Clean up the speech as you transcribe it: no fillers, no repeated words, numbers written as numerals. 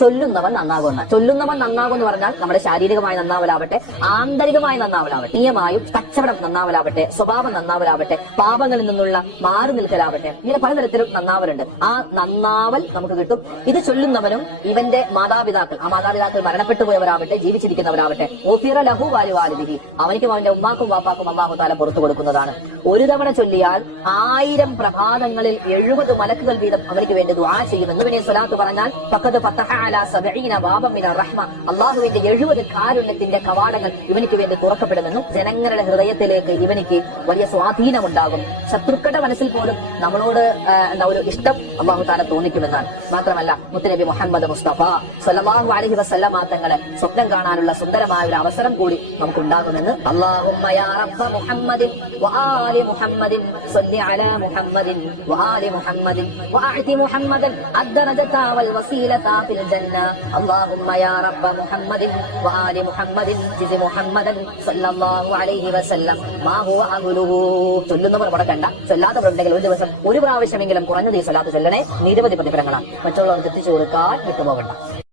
ചൊല്ലുന്നവൻ നന്നാകുമെന്ന് പറഞ്ഞാൽ നമ്മുടെ ശാരീരികമായ നന്നാവലാവട്ടെ, ആന്തരികമായ നന്നാവലാവട്ടെ, നീയമായും കച്ചവടം നന്നാവലാവട്ടെ, സ്വഭാവം നന്നാവലാവട്ടെ, പാപങ്ങളിൽ നിന്നുള്ള മാറി നിൽക്കലാവട്ടെ, ഇങ്ങനെ പലതരത്തിലും നന്നാവലുണ്ട്. ആ നന്നാവൽ നമുക്ക് കിട്ടും. ഇത് ചൊല്ലുന്നവനും ഇവന്റെ മാതാപിതാക്കൾ, ആ മാതാപിതാക്കൾ മരണപ്പെട്ടു പോയവരാവട്ടെ, ജീവിച്ചിരിക്കുന്നവരാവട്ടെ, ഓഫിറ ലഹു വാലി വാലിദിഹി, അവനിക്കും അവന്റെ ഉമ്മാക്കും വാപ്പാക്കും അല്ലാഹു തആല പുറത്തു കൊടുക്കുന്നതാണ്. ഒരു തവണ ചൊല്ലിയാൽ 1000 പ്രഭാതങ്ങളിൽ 70 മലക്കുകൾ വീതം അവർക്ക് വേണ്ടി ദുആ ചെയ്യുമെന്ന് ഇവനെ സ്വലാത്ത് പറഞ്ഞാൽ ഫഖദ് ഫതഹ അലാ 70 ബാബൻ മിനർ റഹ്മ, അല്ലാഹുവിന്റെ 70 കാരുണ്യത്തിന്റെ കവാടങ്ങൾ ഇവനിക്ക് വേണ്ടി തുറക്കപ്പെടുമെന്നും ജനങ്ങളുടെ ഹൃദയത്തിലേക്ക് ഇവനിക്ക് വലിയ സ്വാധീനമുണ്ടാകും. ശത്രുക്കളുടെ മനസ്സിൽ പോലും നമ്മളോട് ഒരു ഇഷ്ടം അല്ലാഹു തആല തോന്നിക്കുമെന്നാണ്. മാത്രമല്ല മുത്തുനബി മുഹമ്മദ് മുസ്തഫ സ്വല്ലല്ലാഹു അലൈഹി വസല്ലമ തങ്ങളെ സ്വപ്നം കാണാനുള്ള സുന്ദരമായ ഒരു അവസരം കൂടി നമുക്കുണ്ടാകുമെന്ന്. അല്ലാഹുമ്മ യാ റബ്ബ മുഹമ്മദിൻ വആലി മുഹമ്മദിൻ സ്വല്ലി അലാ മുഹമ്മദിൻ വആലി മുഹമ്മദിൻ വഅതി മുഹമ്മദൻ അദ്ദറജത വൽ വസീലത ഫിൽ ജന്ന. അല്ലാഹുമ്മ യാ റബ്ബ മുഹമ്മദിൻ വആലി മുഹമ്മദിൻ ജിസ് മുഹമ്മദൻ സ്വല്ലല്ലാഹു അലൈഹി വസല്ലം മാ ഹുവ അഹ്ലുഹു. ചൊല്ലുന്നവർ മുടക്കണ്ട, ചൊല്ലാത്തവരുണ്ടെങ്കിൽ ഒരു ദിവസം ഒരു പ്രാവശ്യമെങ്കിലും കുറഞ്ഞത് ഈ സ്വലാത്ത് ചൊല്ലണേ. നിരവധി പ്രതിഫലങ്ങളാണ്. മറ്റുള്ളവർക്ക് എത്തിച്ചു കൊടുക്കാൻ വിട്ടുപോകണ്ട.